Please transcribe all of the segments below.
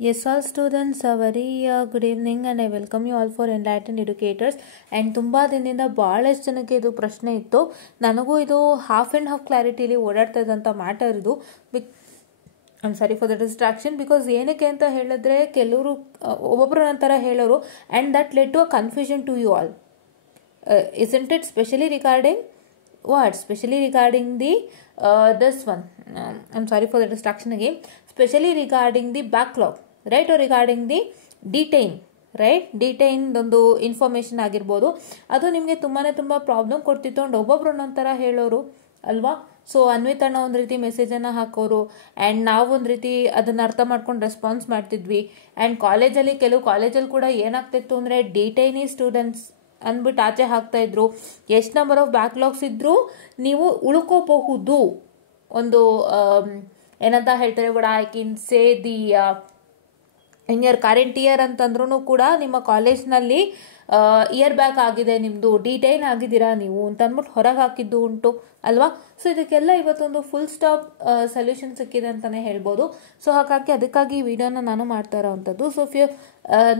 Yes, all students, a very good evening and I welcome you all for Enlightened Educators. And ತುಂಬಾ ದಿನದಿಂದ ಬಹಳಷ್ಟು ಜನಕ್ಕೆ ಇದು ಪ್ರಶ್ನೆ ಇತ್ತು. ನನಗೂ ಇದು ಹಾಫ್ ಆ್ಯಂಡ್ ಹಾಫ್ ಕ್ಲಾರಿಟಿಲಿ ಓಡಾಡ್ತಾ ಇದ್ದಂಥ ಮ್ಯಾಟರ್ ಇದು. I am sorry for the distraction. Because ಏನಕ್ಕೆ ಅಂತ ಹೇಳಿದ್ರೆ ಕೆಲವರು ಒಬ್ಬೊಬ್ಬರು ನಂತರ ಹೇಳೋರು and that let to a confusion to you all. Isn't it specially regarding what? Specially regarding the this one. I'm sorry for the distraction again. Specially regarding the backlog, right? Or regarding the detain, right? Detain ಒಂದು information ಆಗಿರ್ಬೋದು. ಅದು ನಿಮಗೆ ತುಂಬ problem ಕೊಡ್ತಿತ್ತು and ಒಬ್ಬೊಬ್ರು ಒಂಥರ ಹೇಳೋರು ಅಲ್ವಾ. So Anvith ಅಣ್ಣ ಒಂದು ರೀತಿ ಮೆಸೇಜನ್ನು ಹಾಕೋರು ಆ್ಯಂಡ್ ನಾವು ಒಂದು ರೀತಿ ಅದನ್ನು ಅರ್ಥ ಮಾಡ್ಕೊಂಡು ರೆಸ್ಪಾನ್ಸ್ ಮಾಡ್ತಿದ್ವಿ. ಆ್ಯಂಡ್ ಕಾಲೇಜಲ್ಲಿ ಕೆಲವು ಕಾಲೇಜಲ್ಲಿ ಕೂಡ ಏನಾಗ್ತಿತ್ತು ಅಂದರೆ ಡಿಟೈನಿ ಸ್ಟೂಡೆಂಟ್ಸ್ ಅಂದ್ಬಿಟ್ಟು ಆಚೆ ಹಾಕ್ತಾ ಇದ್ರು. ಎಷ್ಟು ನಂಬರ್ ಆಫ್ ಬ್ಯಾಕ್ಲಾಗ್ಸ್ ಇದ್ರೂ ನೀವು ಉಳ್ಕೋಬಹುದು. ಒಂದು ಏನಂತ ಹೇಳ್ತಾರೆ ಕೂಡ I can say the in year current year ಅಂತಂದ್ರೂ ಕೂಡ ನಿಮ್ಮ ಕಾಲೇಜ್ನಲ್ಲಿ ಇಯರ್ ಬ್ಯಾಕ್ ಆಗಿದೆ, ನಿಮ್ಮದು ಡಿಟೈನ್ ಆಗಿದ್ದೀರಾ ನೀವು ಅಂತ ಅಂದ್ಬಿಟ್ಟು ಹೊರಗೆ ಹಾಕಿದ್ದು ಉಂಟು ಅಲ್ವಾ. ಸೊ ಇದಕ್ಕೆಲ್ಲ ಇವತ್ತೊಂದು ಫುಲ್ ಸ್ಟಾಪ್ ಸೊಲ್ಯೂಷನ್ ಸಿಕ್ಕಿದೆ ಅಂತಲೇ ಹೇಳ್ಬೋದು. ಸೊ ಹಾಗಾಗಿ ಅದಕ್ಕಾಗಿ ಈ ವಿಡಿಯೋನ ನಾನು ಮಾಡ್ತಾ ಇರೋವಂಥದ್ದು. So if you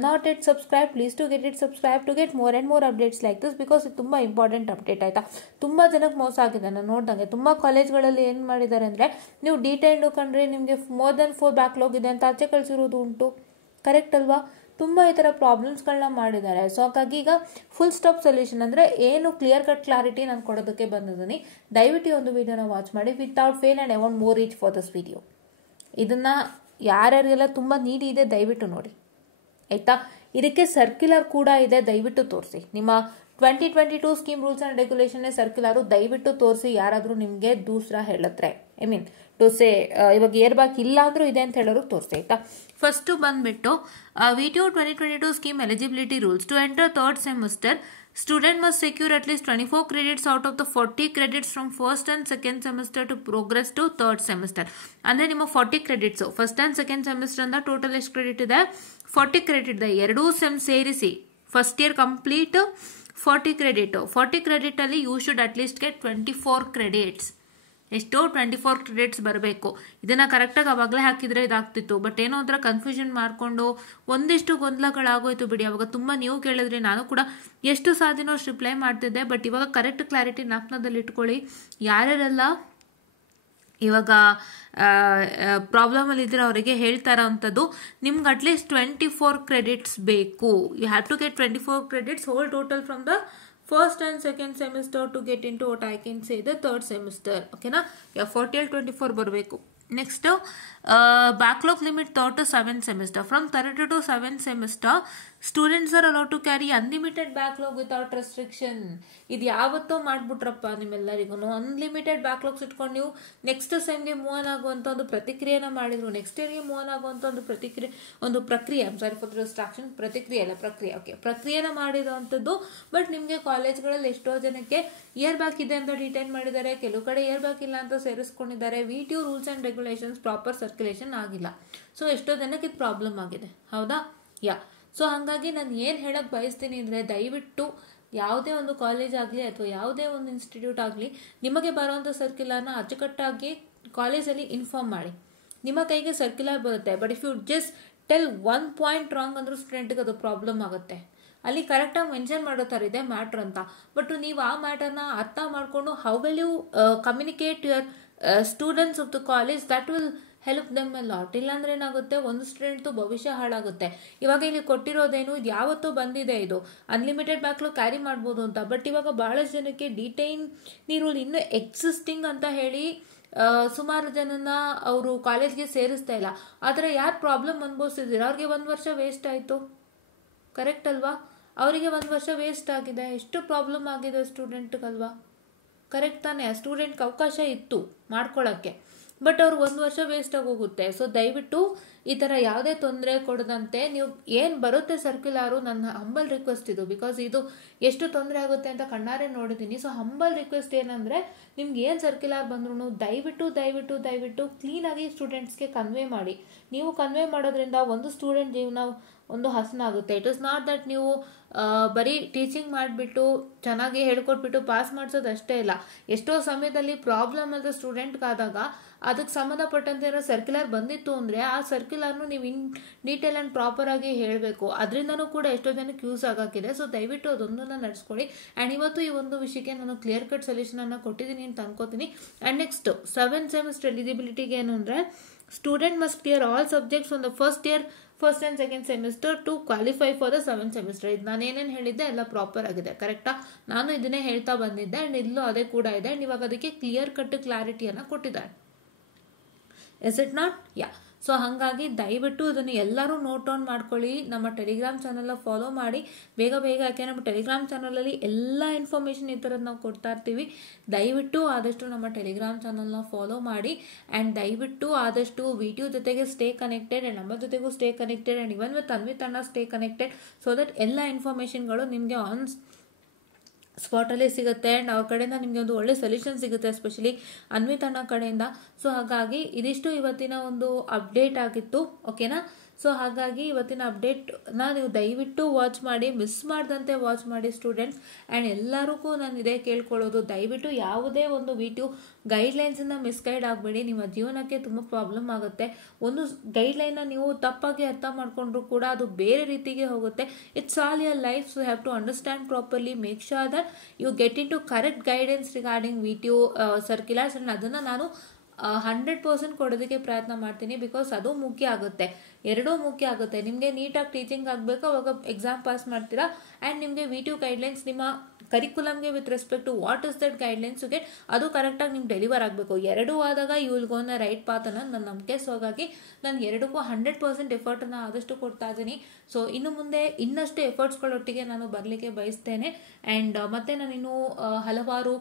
not it subscribe, please to get it subscribe to get more and more updates like this. Because ಇದು ತುಂಬ ಇಂಪಾರ್ಟೆಂಟ್ ಅಪ್ಡೇಟ್ ಆಯಿತಾ. ತುಂಬ ಜನಕ್ಕೆ ಮೋಸ ಆಗಿದೆ. ನಾನು ನೋಡ್ದಂಗೆ ತುಂಬ ಕಾಲೇಜ್ಗಳಲ್ಲಿ ಏನು ಮಾಡಿದ್ದಾರೆ ಅಂದರೆ, ನೀವು ಡಿಟೈನ್ಡು ಕಂಡ್ರೆ ನಿಮಗೆ ಮೋರ್ ದೆನ್ 4 ಬ್ಯಾಕ್ಲಾಗ್ ಇದೆ ಅಂತ ಆಚೆ ಕಳಿಸಿರೋದು ಉಂಟು. ಕರೆಕ್ಟ್ ಅಲ್ವಾ. ತುಂಬ ಈ ಥರ ಪ್ರಾಬ್ಲಮ್ಸ್ಗಳನ್ನ ಮಾಡಿದ್ದಾರೆ. ಸೊ ಹಾಗಾಗಿ ಈಗ ಫುಲ್ ಸ್ಟಾಪ್ ಸೊಲ್ಯೂಷನ್ ಅಂದರೆ ಏನು ಕ್ಲಿಯರ್ ಕಟ್ ಕ್ಲಾರಿಟಿ ನಾನು ಕೊಡೋದಕ್ಕೆ ಬಂದಿದ್ದೀನಿ. ದಯವಿಟ್ಟು ಒಂದು ವಿಡಿಯೋನ ವಾಚ್ ಮಾಡಿ without fail and I want more reach for this video. ಇದನ್ನು ಯಾರ್ಯಾರಿಗೆಲ್ಲ ತುಂಬ ನೀಡಿ ಇದೆ ದಯವಿಟ್ಟು ನೋಡಿ ಆಯಿತಾ. ಇದಕ್ಕೆ ಸರ್ಕ್ಯುಲರ್ ಕೂಡ ಇದೆ, ದಯವಿಟ್ಟು ತೋರಿಸಿ. ನಿಮ್ಮ 2022 scheme rules and regulation circular ದಯವಿಟ್ಟು ತೋರಿಸಿ. ಯಾರಾದರೂ ನಿಮಗೆ ದೂಸರ ಹೇಳಿದ್ರೆ ಐ ಮೀನ್ ಟೋಸೆ ಇವಾಗ ಇಯರ್ ಬ್ಯಾಕ್ ಇಲ್ಲ ಅಂದ್ರೂ ಇದೆ ಅಂತ ಹೇಳೋರು ತೋರಿಸಿ ಆಯ್ತಾ. ಫಸ್ಟು ಬಂದ್ಬಿಟ್ಟು VTU 2022 scheme eligibility rules. To enter third semester student must secure at least 24 credits out of the 40 credits from first and second semester to progress to third semester. ಅಂದರೆ ನಿಮ್ಮ 40 credits first and second semester ಅಂತ total ಎಷ್ಟು credit ಇದೆ? 40 credit ಇದೆ. ಎರಡೂ sem ಸೇರಿಸಿ first year complete 40 credit. 40 credit ಅಲ್ಲಿ you should at least get 24 credits. ಎಷ್ಟೋ 24 credits ಬರಬೇಕು. ಇದನ್ನು ಕರೆಕ್ಟಾಗಿ ಅವಾಗಲೇ ಹಾಕಿದರೆ ಇದಾಗ್ತಿತ್ತು. ಬಟ್ ಏನೋ ಒಂಥರ ಕನ್ಫ್ಯೂಷನ್ ಮಾಡಿಕೊಂಡು ಒಂದಿಷ್ಟು ಗೊಂದಲಗಳಾಗೋಯ್ತು ಬಿಡಿ. ಅವಾಗ ತುಂಬ ನೀವು ಕೇಳಿದ್ರೆ ನಾನು ಕೂಡ ಎಷ್ಟು ಸಾಧ್ಯನೋ ಅಷ್ಟು ರಿಪ್ಲೈ ಮಾಡ್ತಿದ್ದೆ. ಬಟ್ ಇವಾಗ ಕರೆಕ್ಟ್ ಕ್ಲಾರಿಟಿ ಜ್ಞಾಪನದಲ್ಲಿ ಇಟ್ಕೊಳ್ಳಿ. ಯಾರ್ಯಾರೆಲ್ಲ ಇವಾಗ ಪ್ರಾಬ್ಲಮಲ್ಲಿ ಇದ್ರೆ ಅವರಿಗೆ ಹೇಳ್ತಾ ಇರೋವಂಥದ್ದು, ನಿಮ್ಗೆ ಅಟ್ಲೀಸ್ಟ್ 24 credits ಬೇಕು. You have to get 24 credits whole total from the first and second semester to get in to what I can say the third semester. ಓಕೆನಾ. 40 ಅಲ್ಲಿ 24 ಬರಬೇಕು. Next backlog limit 3rd to 7th semester. From 3rd to 7th semester students are allowed to carry unlimited backlog without restriction. ಇದು ಯಾವತ್ತೋ ಮಾಡ್ಬಿಟ್ರಪ್ಪ ನಿಮ್ಮೆಲ್ಲರಿಗೂ. Unlimited backlogs ಇಟ್ಕೊಂಡು ನೀವು next ಸೆಮ್ಗೆ move on ಆಗುವಂಥ ಒಂದು ಪ್ರತಿಕ್ರಿಯೆನ ಮಾಡಿದ್ರು. ನೆಕ್ಸ್ಟ್ ಇಯರ್ಗೆ ಮೂವ್ ಆನ್ ಆಗುವಂಥ ಒಂದು ಪ್ರಕ್ರಿಯೆ ಸಾರಿ ಫಾರ್ ಡಿಸ್ಟ್ರಾಕ್ಷನ್, ಪ್ರತಿಕ್ರಿಯೆ ಅಲ್ಲ ಪ್ರಕ್ರಿಯೆ. ಓಕೆ, ಪ್ರಕ್ರಿಯೆನ ಮಾಡಿರುವಂಥದ್ದು. ಬಟ್ ನಿಮಗೆ ಕಾಲೇಜ್ಗಳಲ್ಲಿ ಎಷ್ಟೋ ಜನಕ್ಕೆ ಇಯರ್ ಬ್ಯಾಕ್ ಇದೆ ಅಂತ ಡಿಟೈನ್ ಮಾಡಿದ್ದಾರೆ, ಕೆಲವು ಕಡೆ ಇಯರ್ ಬ್ಯಾಕ್ ಇಲ್ಲ ಅಂತ ಸೇರಿಸ್ಕೊಂಡಿದ್ದಾರೆ. VTU rules and regulations proper circulation ಆಗಿಲ್ಲ. ಸೊ ಎಷ್ಟೋ ಜನಕ್ಕೆ ಇದು ಪ್ರಾಬ್ಲಮ್ ಆಗಿದೆ. ಹೌದಾ. ಸೊ ಹಾಗಾಗಿ ನಾನು ಏನು ಹೇಳಕ್ಕೆ ಬಯಸ್ತೀನಿ ಅಂದರೆ, ದಯವಿಟ್ಟು ಯಾವುದೇ ಒಂದು ಕಾಲೇಜ್ ಆಗಲಿ ಅಥವಾ ಯಾವುದೇ ಒಂದು ಇನ್ಸ್ಟಿಟ್ಯೂಟ್ ಆಗಲಿ ನಿಮಗೆ ಬರುವಂಥ ಸರ್ಕ್ಯುಲರ್ನ ಅಚ್ಚುಕಟ್ಟಾಗಿ ಕಾಲೇಜಲ್ಲಿ ಇನ್ಫಾರ್ಮ್ ಮಾಡಿ. ನಿಮ್ಮ ಕೈಗೆ ಸರ್ಕ್ಯುಲರ್ ಬರುತ್ತೆ. But if you just tell 1 point wrong ಅಂದ್ರೂ ಸ್ಟೂಡೆಂಟ್ಗೆ ಅದು ಪ್ರಾಬ್ಲಮ್ ಆಗುತ್ತೆ. ಅಲ್ಲಿ ಕರೆಕ್ಟಾಗಿ ಮೆನ್ಷನ್ ಮಾಡೋ ಥರ ಇದೆ ಮ್ಯಾಟ್ರ್ ಅಂತ. ಬಟ್ ನೀವು ಆ ಮ್ಯಾಟರ್ನ ಅರ್ಥ ಮಾಡಿಕೊಂಡು how will you communicate your students of the college, that will help them a lot. ಇಲ್ಲಾಂದ್ರೆ ಏನಾಗುತ್ತೆ, ಒಂದು ಸ್ಟೂಡೆಂಟ್ದು ಭವಿಷ್ಯ ಹಾಳಾಗುತ್ತೆ. ಇವಾಗ ಇಲ್ಲಿ ಕೊಟ್ಟಿರೋದೇನು, ಇದು ಯಾವತ್ತೂ ಬಂದಿದೆ, ಇದು ಅನ್ಲಿಮಿಟೆಡ್ ಬ್ಯಾಕ್ಲಾಗ್ ಕ್ಯಾರಿ ಮಾಡ್ಬೋದು ಅಂತ. ಬಟ್ ಇವಾಗ ಬಹಳಷ್ಟು ಜನಕ್ಕೆ ಡಿಟೈನ್ ರೂಲ್ ಇನ್ನೂ ಎಕ್ಸಿಸ್ಟಿಂಗ್ ಅಂತ ಹೇಳಿ ಸುಮಾರು ಜನನ ಅವರು ಕಾಲೇಜ್ಗೆ ಸೇರಿಸ್ತಾ ಇಲ್ಲ. ಆದರೆ ಯಾರು ಪ್ರಾಬ್ಲಮ್ ಅನ್ಭವಿಸಿದ್ದೀರ ಅವ್ರಿಗೆ 1 ವರ್ಷ ವೇಸ್ಟ್ ಆಯಿತು. ಕರೆಕ್ಟ್ ಅಲ್ವಾ. ಅವರಿಗೆ 1 ವರ್ಷ ವೇಸ್ಟ್ ಆಗಿದೆ. ಎಷ್ಟು ಪ್ರಾಬ್ಲಮ್ ಆಗಿದೆ ಸ್ಟೂಡೆಂಟ್ಗಲ್ವಾ. ಕರೆಕ್ಟ್ ತಾನೇ. ಆ ಸ್ಟೂಡೆಂಟ್ಗೆ ಅವಕಾಶ ಇತ್ತು ಮಾಡ್ಕೊಳ್ಳೋಕ್ಕೆ, ಬಟ್ ಅವ್ರು 1 ವರ್ಷ ವೇಸ್ಟ್ ಆಗೋಗುತ್ತೆ. ಸೊ ದಯವಿಟ್ಟು ಈ ಥರ ಯಾವುದೇ ತೊಂದರೆ ಕೊಡದಂತೆ ನೀವು ಏನು ಬರುತ್ತೆ ಸರ್ಕ್ಯುಲಾರು, ನನ್ನ ಹಂಬಲ್ ರಿಕ್ವೆಸ್ಟ್ ಇದು. ಬಿಕಾಸ್ ಇದು ಎಷ್ಟು ತೊಂದರೆ ಆಗುತ್ತೆ ಅಂತ ಕಣ್ಣಾರೆ ನೋಡಿದ್ದೀನಿ. ಸೊ ಹಂಬಲ್ ರಿಕ್ವೆಸ್ಟ್ ಏನಂದರೆ, ನಿಮ್ಗೆ ಏನು ಸರ್ಕ್ಯುಲರ್ ಬಂದ್ರೂ ದಯವಿಟ್ಟು ಕ್ಲೀನಾಗಿ ಸ್ಟೂಡೆಂಟ್ಸ್ಗೆ ಕನ್ವೆ ಮಾಡಿ. ನೀವು ಕನ್ವೆ ಮಾಡೋದ್ರಿಂದ ಒಂದು ಸ್ಟೂಡೆಂಟ್ ಜೀವನ ಒಂದು ಹಸನಾಗುತ್ತೆ. ಇಟ್ ಇಸ್ ನಾಟ್ ದಟ್ ನೀವು ಬರೀ ಟೀಚಿಂಗ್ ಮಾಡಿಬಿಟ್ಟು ಚೆನ್ನಾಗಿ ಹೇಳ್ಕೊಟ್ಬಿಟ್ಟು ಪಾಸ್ ಮಾಡಿಸೋದು ಅಷ್ಟೇ ಇಲ್ಲ. ಎಷ್ಟೋ ಸಮಯದಲ್ಲಿ ಪ್ರಾಬ್ಲಮ್ ಆದ ಸ್ಟೂಡೆಂಟ್ಗಾದಾಗ ಅದಕ್ಕೆ ಸಂಬಂಧಪಟ್ಟಂತೆ ಏನೋ ಸರ್ಕ್ಯುಲರ್ ಬಂದಿತ್ತು ಅಂದರೆ ಆ ಸರ್ಕ್ಯುಲರ್ನು ನೀವು ಡೀಟೇಲ್ ಆ್ಯಂಡ್ ಪ್ರಾಪರಾಗಿ ಹೇಳಬೇಕು. ಅದರಿಂದನೂ ಕೂಡ ಎಷ್ಟೋ ಜನಕ್ಕೆ ಯೂಸ್ ಆಗೋಕ್ಕಿದೆ. ಸೊ ದಯವಿಟ್ಟು ಅದೊಂದನ್ನು ನಡೆಸ್ಕೊಳ್ಳಿ. ಆ್ಯಂಡ್ ಇವತ್ತು ಈ ಒಂದು ವಿಷಯಕ್ಕೆ ನಾನು ಕ್ಲಿಯರ್ ಕಟ್ ಸೊಲ್ಯೂಷನನ್ನು ಕೊಟ್ಟಿದ್ದೀನಿ ಅಂತ ಅನ್ಕೋತೀನಿ. ಆ್ಯಂಡ್ ನೆಕ್ಸ್ಟ್ 7th ಸೆಮಿಸ್ಟರ್ ಎಲಿಜಿಬಿಲಿಟಿಗೆ ಏನು ಅಂದರೆ student must clear all subjects on the first and second semester to qualify for the 7th semester. ಇದು ನಾನು ಏನೇನು ಹೇಳಿದ್ದೆ ಎಲ್ಲ ಪ್ರಾಪರ್ ಆಗಿದೆ, ಕರೆಕ್ಟಾ? ನಾನು ಇದನ್ನೇ ಹೇಳ್ತಾ ಬಂದಿದ್ದೆ ಆ್ಯಂಡ್ ಇಲ್ಲೂ ಅದೇ ಕೂಡ ಇದೆ. ಆ್ಯಂಡ್ ಇವಾಗ ಅದಕ್ಕೆ ಕ್ಲಿಯರ್ ಕಟ್ ಕ್ಲಾರಿಟಿಯನ್ನು ಕೊಟ್ಟಿದ್ದಾರೆ. Is it not? Yeah. So ಹಾಗಾಗಿ ದಯವಿಟ್ಟು ಇದನ್ನು ಎಲ್ಲರೂ ನೋಟ್ ಡೌನ್ ಮಾಡ್ಕೊಳ್ಳಿ. ನಮ್ಮ ಟೆಲಿಗ್ರಾಮ್ ಚಾನಲ್ನ ಫಾಲೋ ಮಾಡಿ ಬೇಗ ಯಾಕೆ ನಮ್ಮ ಟೆಲಿಗ್ರಾಮ್ ಚಾನಲಲ್ಲಿ ಎಲ್ಲ ಇನ್ಫಾರ್ಮೇಷನ್ ಈ ಥರದ್ದು ನಾವು ಕೊಡ್ತಾ ಇರ್ತೀವಿ. ದಯವಿಟ್ಟು ಆದಷ್ಟು ನಮ್ಮ ಟೆಲಿಗ್ರಾಮ್ ಚಾನಲ್ನ ಫಾಲೋ ಮಾಡಿ. ಆ್ಯಂಡ್ ದಯವಿಟ್ಟು ಆದಷ್ಟು ವಿಡಿಯೋ ಜೊತೆಗೆ ಸ್ಟೇ ಕನೆಕ್ಟೆಡ್ ಆ್ಯಂಡ್ ನಮ್ಮ ಜೊತೆಗೂ stay connected and even with Anvith ಅಣ್ಣ ಸ್ಟೇ ಕನೆಕ್ಟೆಡ್ ಸೊ ದಟ್ ಎಲ್ಲ ಇನ್ಫಾರ್ಮೇಷನ್ಗಳು ನಿಮಗೆ ಆನ್ ಸ್ಪಾಟಲ್ಲೇ ಸಿಗುತ್ತೆ. ಆ್ಯಂಡ್ ಅವ್ರ ಕಡೆಯಿಂದ ನಿಮಗೆ ಒಂದು ಒಳ್ಳೆ ಸೊಲ್ಯೂಷನ್ ಸಿಗುತ್ತೆ, ಎಸ್ಪೆಷಲಿ ಅನ್ವಿತ್ ಅಣ್ಣ ಕಡೆಯಿಂದ. ಸೊ ಹಾಗಾಗಿ ಇದಿಷ್ಟು ಇವತ್ತಿನ ಒಂದು ಅಪ್ಡೇಟ್ ಆಗಿತ್ತು, ಓಕೆನಾ? ಸೊ ಹಾಗಾಗಿ ಇವತ್ತಿನ ಅಪ್ಡೇಟ್ನ ನೀವು ದಯವಿಟ್ಟು ವಾಚ್ ಮಾಡಿ, ಮಿಸ್ ಮಾಡ್ದಂತೆ ವಾಚ್ ಮಾಡಿ ಸ್ಟೂಡೆಂಟ್ಸ್. ಆ್ಯಂಡ್ ಎಲ್ಲರಿಗೂ ನಾನು ಇದೇ ಕೇಳ್ಕೊಳ್ಳೋದು, ದಯವಿಟ್ಟು ಯಾವುದೇ ಒಂದು ವಿಡಿಯೋ ಗೈಡ್ಲೈನ್ಸನ್ನು ಮಿಸ್ಗೈಡ್ ಆಗಬೇಡಿ. ನಿಮ್ಮ ಜೀವನಕ್ಕೆ ತುಂಬ ಪ್ರಾಬ್ಲಮ್ ಆಗುತ್ತೆ. ಒಂದು ಗೈಡ್ಲೈನ್ನ ನೀವು ತಪ್ಪಾಗಿ ಅರ್ಥ ಮಾಡಿಕೊಂಡ್ರು ಕೂಡ ಅದು ಬೇರೆ ರೀತಿಗೆ ಹೋಗುತ್ತೆ. It's all your life, so have to understand properly. Make sure that you get in to correct guidance regarding video circulars. And ಅದನ್ನು ನಾನು 100% ಕೊಡೋದಕ್ಕೆ ಪ್ರಯತ್ನ ಮಾಡ್ತೀನಿ. ಬಿಕಾಸ್ ಅದು ಮುಖ್ಯ ಆಗುತ್ತೆ, ಎರಡೂ ಮುಖ್ಯ ಆಗುತ್ತೆ. ನಿಮಗೆ ನೀಟಾಗಿ ಟೀಚಿಂಗ್ ಆಗಬೇಕು, ಅವಾಗ ಎಕ್ಸಾಮ್ ಪಾಸ್ ಮಾಡ್ತೀರಾ. ಆ್ಯಂಡ್ ನಿಮಗೆ ವಿಡಿಯೋ ಗೈಡ್ಲೈನ್ಸ್ ನಿಮ್ಮ ಕರಿಕ್ಯುಲಮ್ಗೆ with respect to what is that guidelines get ಅದು ಕರೆಕ್ಟಾಗಿ ನಿಮ್ಗೆ ಡೆಲಿವರ್ ಆಗಬೇಕು. ಎರಡೂ ಆದಾಗ ಯು ವಿಲ್ ಗೋ ನ ರೈಟ್ ಪಾತ್ ಅನ್ನೋದು ನನ್ನ ನಂಬಿಕೆ. ಸೊ ಹಾಗಾಗಿ ನಾನು ಎರಡಕ್ಕೂ 100% ಎಫರ್ಟನ್ನು ಆದಷ್ಟು ಕೊಡ್ತಾ ಇದ್ದೀನಿ. ಸೊ ಇನ್ನು ಮುಂದೆ ಇನ್ನಷ್ಟು ಎಫರ್ಟ್ಸ್ಗಳೊಟ್ಟಿಗೆ ನಾನು ಬರಲಿಕ್ಕೆ ಬಯಸ್ತೇನೆ. ಆ್ಯಂಡ್ ಮತ್ತೆ ನಾನು ಇನ್ನೂ ಹಲವಾರು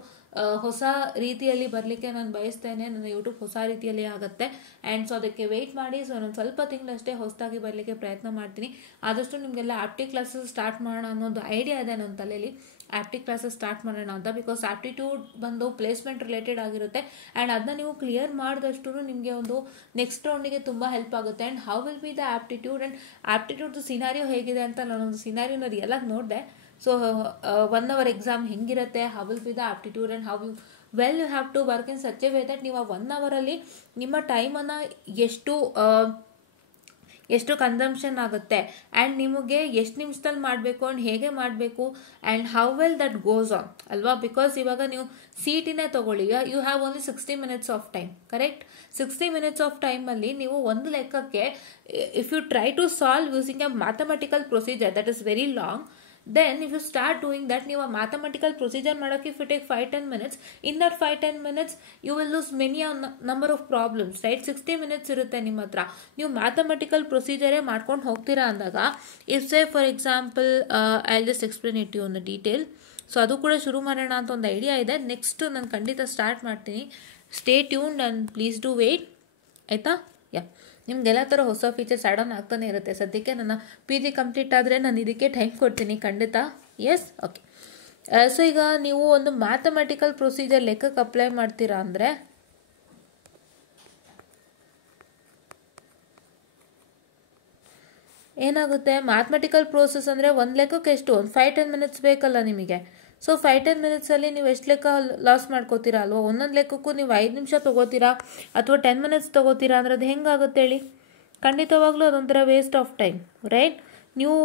ಹೊಸ ರೀತಿಯಲ್ಲಿ ಬರಲಿಕ್ಕೆ ನಾನು ಬಯಸ್ತೇನೆ. ನನ್ನ ಯೂಟ್ಯೂಬ್ ಹೊಸ ರೀತಿಯಲ್ಲಿ ಆಗುತ್ತೆ. ಆ್ಯಂಡ್ ಸೊ ಅದಕ್ಕೆ ವೆಯ್ಟ್ ಮಾಡಿ. ಸೊ ನಾನು ಸ್ವಲ್ಪ ತಿಂಗಳಷ್ಟೇ ಹೊಸದಾಗಿ ಬರಲಿಕ್ಕೆ ಪ್ರಯತ್ನ ಮಾಡ್ತೀನಿ. ಆದಷ್ಟು ನಿಮಗೆಲ್ಲ ಆಪ್ಟಿ ಕ್ಲಾಸಸ್ ಸ್ಟಾರ್ಟ್ ಮಾಡೋಣ ಅನ್ನೋದು ಐಡಿಯಾ ಇದೆ ನನ್ನ ತಲೆಯಲ್ಲಿ. ಆಪ್ಟಿ ಕ್ಲಾಸಸ್ ಸ್ಟಾರ್ಟ್ ಮಾಡೋಣ ಅಂತ. ಬಿಕಾಸ್ ಆಪ್ಟಿಟ್ಯೂಡ್ ಬಂದು ಪ್ಲೇಸ್ಮೆಂಟ್ ರಿಲೇಟೆಡ್ ಆಗಿರುತ್ತೆ. ಆ್ಯಂಡ್ ಅದನ್ನ ನೀವು ಕ್ಲಿಯರ್ ಮಾಡಿದಷ್ಟು ನಿಮಗೆ ಒಂದು ನೆಕ್ಸ್ಟ್ ರೌಂಡಿಗೆ ತುಂಬ ಹೆಲ್ಪ್ ಆಗುತ್ತೆ. And how will be the aptitude and ಆಪ್ಟಿಟ್ಯೂಡ್ದು ಸಿನಾರಿಯೋ ಹೇಗಿದೆ ಅಂತ ನಾನೊಂದು ಸಿನಾರಿಯೋನ ಎಲ್ಲ ನೋಡಿದೆ. ಸೊ 1 hour ಎಕ್ಸಾಮ್ ಹೆಂಗಿರುತ್ತೆ, how will be the aptitude and how well you have to work in such a way that ನೀವು 1 hourಲ್ಲಿ ನಿಮ್ಮ ಟೈಮನ್ನು ಎಷ್ಟು ಕನ್ಸಂಪ್ಷನ್ ಆಗುತ್ತೆ ಆ್ಯಂಡ್ ನಿಮಗೆ ಎಷ್ಟು ನಿಮಿಷದಲ್ಲಿ ಮಾಡಬೇಕು ಆ್ಯಂಡ್ ಹೇಗೆ ಮಾಡಬೇಕು and how well that goes on ಅಲ್ವಾ. ಬಿಕಾಸ್ ಇವಾಗ ನೀವು CETನೇ ತಗೊಳ್ಳಿ, you have only 60 minutes of time, correct? 60 minutes of ಟೈಮಲ್ಲಿ ನೀವು ಒಂದು ಲೆಕ್ಕಕ್ಕೆ if you try to solve using a mathematical procedure that is very long, then if you start doing that, ನೀವು mathematical procedure ಮಾಡೋಕ್ಕೆ if you take 5-10 minutes, in that 5-10 minutes you will lose many a number of problems, right? 60 minutes ಇರುತ್ತೆ ನಿಮ್ಮ ಹತ್ರ, ನೀವು mathematical procedure ಮಾಡ್ಕೊಂಡು ಹೋಗ್ತೀರಾ ಅಂದಾಗ, if say for example I'll just explain it to you on the detail. So ಅದು ಕೂಡ ಶುರು ಮಾಡೋಣ ಅಂತ ಒಂದು ಐಡಿಯಾ ಇದೆ. ನೆಕ್ಸ್ಟ್ ನಾನು ಖಂಡಿತ ಸ್ಟಾರ್ಟ್ ಮಾಡ್ತೀನಿ. Stay tuned and please do wait, ಆಯಿತಾ? ಯಾ, ನಿಮ್ಗೆಲ್ಲ ಥರ ಹೊಸ ಫೀಚರ್ಸ್ ಆ್ಯಡ್ ಆನ್ ಆಗ್ತಾನೆ ಇರುತ್ತೆ. ಸದ್ಯಕ್ಕೆ ನನ್ನ PG ಕಂಪ್ಲೀಟ್ ಆದರೆ ನಾನು ಇದಕ್ಕೆ ಟೈಮ್ ಕೊಡ್ತೀನಿ ಖಂಡಿತ. S, okay. ಸೊ ಈಗ ನೀವು ಒಂದು ಮ್ಯಾಥಮೆಟಿಕಲ್ ಪ್ರೊಸೀಜರ್ ಲೆಕ್ಕಕ್ಕೆ ಅಪ್ಲೈ ಮಾಡ್ತೀರಾ ಅಂದರೆ ಏನಾಗುತ್ತೆ, ಮ್ಯಾಥಮೆಟಿಕಲ್ ಪ್ರೋಸೆಸ್ ಅಂದರೆ ಒಂದು ಲೆಕ್ಕಕ್ಕೆ ಎಷ್ಟು, ಒಂದು 5-10 minutes ಬೇಕಲ್ಲ ನಿಮಗೆ. ಸೊ 5-10 minutesಲ್ಲಿ ನೀವು ಎಷ್ಟು ಲೆಕ್ಕ ಲಾಸ್ ಮಾಡ್ಕೋತೀರಾ ಅಲ್ವಾ? ಒಂದೊಂದು ಲೆಕ್ಕಕ್ಕೂ ನೀವು 5 ನಿಮಿಷ ತೊಗೋತೀರಾ ಅಥವಾ 10 minutes ತೊಗೋತೀರಾ ಅಂದರೆ ಅದು ಹೆಂಗಾಗುತ್ತೆ ಹೇಳಿ? ಖಂಡಿತವಾಗ್ಲೂ ಅದೊಂಥರ ವೇಸ್ಟ್ ಆಫ್ ಟೈಮ್, ರೈಟ್? ನೀವು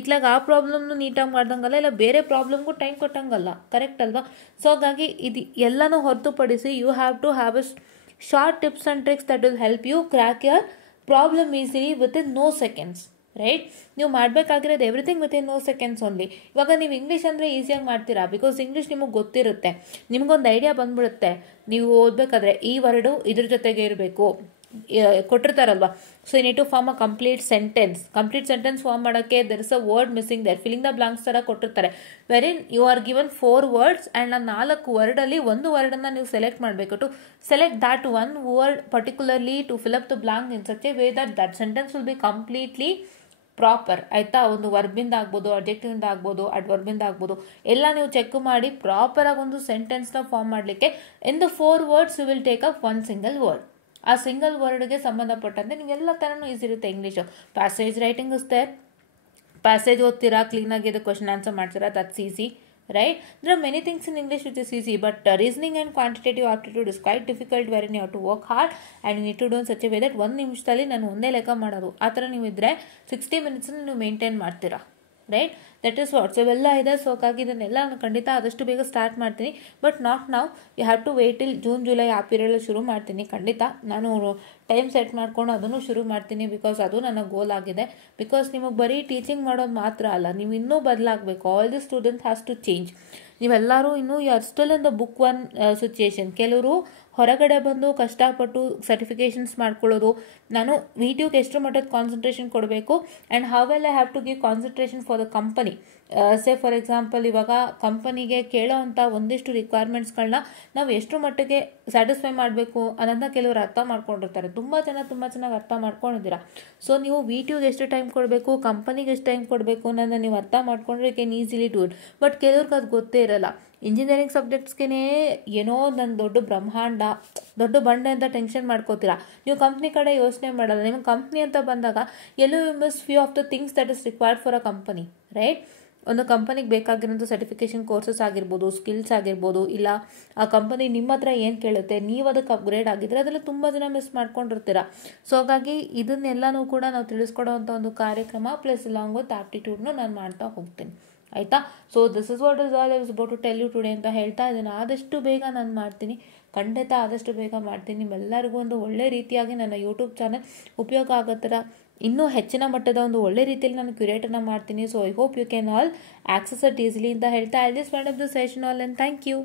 ಇತ್ಲಾಗ ಆ ಪ್ರಾಬ್ಲಮ್ನು ನೀಟಾಗಿ ಮಾಡ್ದಂಗಲ್ಲ, ಇಲ್ಲ ಬೇರೆ ಪ್ರಾಬ್ಲಮ್ಗೂ ಟೈಮ್ ಕೊಟ್ಟಂಗಲ್ಲ, ಕರೆಕ್ಟ್ ಅಲ್ವಾ? ಸೊ ಹಾಗಾಗಿ ಇದು ಎಲ್ಲನೂ ಹೊರತುಪಡಿಸಿ you have to have a short tips and tricks that will help you crack your problem easily within no seconds, right? ನೀವು ಮಾಡಬೇಕಾಗಿರೋದು everything within no seconds only. ಇವಾಗ ನೀವು ಇಂಗ್ಲೀಷ್ ಅಂದರೆ ಈಸಿಯಾಗಿ ಮಾಡ್ತೀರಾ, ಬಿಕಾಸ್ ಇಂಗ್ಲೀಷ್ ನಿಮಗೆ ಗೊತ್ತಿರುತ್ತೆ, ನಿಮಗೊಂದು ಐಡಿಯಾ ಬಂದ್ಬಿಡುತ್ತೆ. ನೀವು ಓದಬೇಕಾದ್ರೆ ಈ ವರ್ಡು ಇದ್ರ ಜೊತೆಗೆ ಇರಬೇಕು ಕೊಟ್ಟಿರ್ತಾರಲ್ವಾ. So you need to form a complete sentence form ಮಾಡೋಕ್ಕೆ there is a word missing there, filling the blanks ಥರ ಕೊಟ್ಟಿರ್ತಾರೆ. Wherein you are given 4 words and ಆ 4 ವರ್ಡಲ್ಲಿ ಒಂದು ವರ್ಡನ್ನು ನೀವು ಸೆಲೆಕ್ಟ್ ಮಾಡಬೇಕು. To select that one word particularly to fill up the blank in such a way that sentence will be completely proper, ಆಯಿತಾ? ಒಂದು ವರ್ಬಿಂದ ಆಗ್ಬೋದು, ಅಡ್ಜೆಕ್ಟಿವಿಂದ ಆಗ್ಬೋದು, ಅಡ್ವರ್ಬಿಂದ ಆಗ್ಬೋದು, ಎಲ್ಲ ನೀವು ಚೆಕ್ ಮಾಡಿ ಪ್ರಾಪರಾಗಿ ಒಂದು ಸೆಂಟೆನ್ಸ್ನ ಫಾರ್ಮ್ ಮಾಡಲಿಕ್ಕೆ in the 4 words you will take up 1 single word. ಆ ಸಿಂಗಲ್ ವರ್ಡ್ಗೆ ಸಂಬಂಧಪಟ್ಟಂತೆ ನಿಮಗೆಲ್ಲ ಥರನೂ ಈಸಿ ಇರುತ್ತೆ. ಇಂಗ್ಲೀಷು ಪ್ಯಾಸೇಜ್ ರೈಟಿಂಗ್ ಇರುತ್ತೆ, ಪ್ಯಾಸೇಜ್ ಓದ್ತೀರಾ, ಕ್ಲೀನಾಗಿ ಅದು ಕ್ವಶನ್ ಆನ್ಸರ್ ಮಾಡ್ತೀರಾ, that's easy, right? There are many things in English which is easy, but reasoning and quantitative aptitude is quite difficult, wherein you have to work hard and you need to do in such a way that 1 ನಿಮಿಷದಲ್ಲಿ ನಾನು ಒಂದೇ ಲೆಕ್ಕ ಮಾಡೋದು ಆ ಥರ ನೀವು ಇದ್ದರೆ 60 minutes ನೀವು ಮೇಂಟೈನ್ ಮಾಡ್ತೀರಾ, ರೈಟ್? ದಟ್ ಈಸ್ ವಾಟ್ಸ್ ಇವೆಲ್ಲ ಇದೆ. ಸೊ ಹಾಗಾಗಿ ಇದನ್ನೆಲ್ಲ ನಾನು ಖಂಡಿತ ಆದಷ್ಟು ಬೇಗ ಸ್ಟಾರ್ಟ್ ಮಾಡ್ತೀನಿ, ಬಟ್ ನಾಟ್ ನಾವು. You have to wait till June July ಆ ಪೀರಿಯಡಲ್ಲಿ ಶುರು ಮಾಡ್ತೀನಿ. ಖಂಡಿತ ನಾನು ಟೈಮ್ ಸೆಟ್ ಮಾಡ್ಕೊಂಡು ಅದನ್ನು ಶುರು ಮಾಡ್ತೀನಿ, ಬಿಕಾಸ್ ಅದು ನನ್ನ ಗೋಲ್ ಆಗಿದೆ. ಬಿಕಾಸ್ ನಿಮಗೆ ಬರೀ ಟೀಚಿಂಗ್ ಮಾಡೋದು ಮಾತ್ರ ಅಲ್ಲ, ನೀವು ಇನ್ನೂ ಬದಲಾಗಬೇಕು. All the student has to change. ನೀವೆಲ್ಲರೂ ಇನ್ನೂ you are still in the book one situation. ಕೆಲವರು ಹೊರಗಡೆ ಬಂದು ಕಷ್ಟಪಟ್ಟು ಸರ್ಟಿಫಿಕೇಷನ್ಸ್ ಮಾಡ್ಕೊಳ್ಳೋದು, ನಾನು ವಿಡಿಯೋಗೆ ಎಷ್ಟು ಮಟ್ಟದ ಕಾನ್ಸಂಟ್ರೇಷನ್ ಕೊಡಬೇಕು and how well I have to give concentration for the company. Say for example, ಇವಾಗ ಕಂಪನಿಗೆ ಕೇಳೋ ಅಂಥ ಒಂದಿಷ್ಟು ರಿಕ್ವೈರ್ಮೆಂಟ್ಸ್ಗಳನ್ನ ನಾವು ಎಷ್ಟು ಮಟ್ಟಿಗೆ ಸ್ಯಾಟಿಸ್ಫೈ ಮಾಡಬೇಕು ಅನ್ನೋದನ್ನ ಕೆಲವರು ಅರ್ಥ ಮಾಡ್ಕೊಂಡಿರ್ತಾರೆ. ತುಂಬ ಚೆನ್ನಾಗಿ ಅರ್ಥ ಮಾಡ್ಕೊಂಡಿದ್ದೀರಾ. ಸೊ ನೀವು ವಿಡಿಯೋಗೆ ಎಷ್ಟು ಟೈಮ್ ಕೊಡಬೇಕು, ಕಂಪನಿಗೆ ಎಷ್ಟು ಟೈಮ್ ಕೊಡಬೇಕು ಅನ್ನೋದನ್ನ ನೀವು ಅರ್ಥ ಮಾಡ್ಕೊಂಡ್ರೆ can easily do it. But ಕೆಲವ್ರಿಗೆ ಅದು ಗೊತ್ತೇ ಇರಲ್ಲ. ಇಂಜಿನಿಯರಿಂಗ್ ಸಬ್ಜೆಕ್ಟ್ಸ್ಗೆ ಏನೋ ನನ್ನ ದೊಡ್ಡ ಬ್ರಹ್ಮಾಂಡ, ದೊಡ್ಡ ಬಂಡೆ ಅಂತ ಟೆನ್ಷನ್ ಮಾಡ್ಕೋತೀರಾ. ನೀವು ಕಂಪ್ನಿ ಕಡೆ ಯೋಚನೆ ಮಾಡಲ್ಲ. ನಿಮಗೆ ಕಂಪ್ನಿ ಅಂತ ಬಂದಾಗ ಎಲ್ಲೂ you miss few of the things that is required for a company, right? ಒಂದು ಕಂಪನಿಗೆ ಬೇಕಾಗಿರೋಂಥ ಸರ್ಟಿಫಿಕೇಷನ್ ಕೋರ್ಸಸ್ ಆಗಿರ್ಬೋದು, ಸ್ಕಿಲ್ಸ್ ಆಗಿರ್ಬೋದು, ಇಲ್ಲ ಆ ಕಂಪನಿ ನಿಮ್ಮ ಹತ್ರ ಏನು ಕೇಳುತ್ತೆ, ನೀವು ಅದಕ್ಕೆ ಅಪ್ಗ್ರೇಡ್ ಆಗಿದ್ರೆ ಅದೆಲ್ಲ ತುಂಬ ಜನ ಮಿಸ್ ಮಾಡ್ಕೊಂಡಿರ್ತೀರ. ಸೊ ಹಾಗಾಗಿ ಇದನ್ನೆಲ್ಲನೂ ಕೂಡ ನಾವು ತಿಳಿಸ್ಕೊಡೋವಂಥ ಒಂದು ಕಾರ್ಯಕ್ರಮ ಪ್ಲಸ್ ಲಾಂಗ್ ವಿತ್ ಆಪ್ಟಿಟ್ಯೂಡ್ನು ನಾನು ಮಾಡ್ತಾ ಹೋಗ್ತೀನಿ, ಆಯಿತಾ? So this is what is all I was about to tell you today ಅಂತ ಹೇಳ್ತಾ ಇದ್ದೀನಿ. ಆದಷ್ಟು ಬೇಗ ನಾನು ಮಾಡ್ತೀನಿ, ಖಂಡಿತ ಆದಷ್ಟು ಬೇಗ ಮಾಡ್ತೀನಿ. ನಿಮ್ಮೆಲ್ಲರಿಗೂ ಒಂದು ಒಳ್ಳೆ ರೀತಿಯಾಗಿ ನನ್ನ ಯೂಟ್ಯೂಬ್ ಚಾನಲ್ ಉಪಯೋಗ ಆಗೋ ಥರ ಇನ್ನೂ ಹೆಚ್ಚಿನ ಮಟ್ಟದ ಒಂದು ಒಳ್ಳೆ ರೀತಿಯಲ್ಲಿ ನಾನು ಕ್ಯೂರೇಟನ್ನು ಮಾಡ್ತೀನಿ. So I hope you can all access it easily ಅಂತ ಹೇಳ್ತಾ I just wind up the session all and thank you.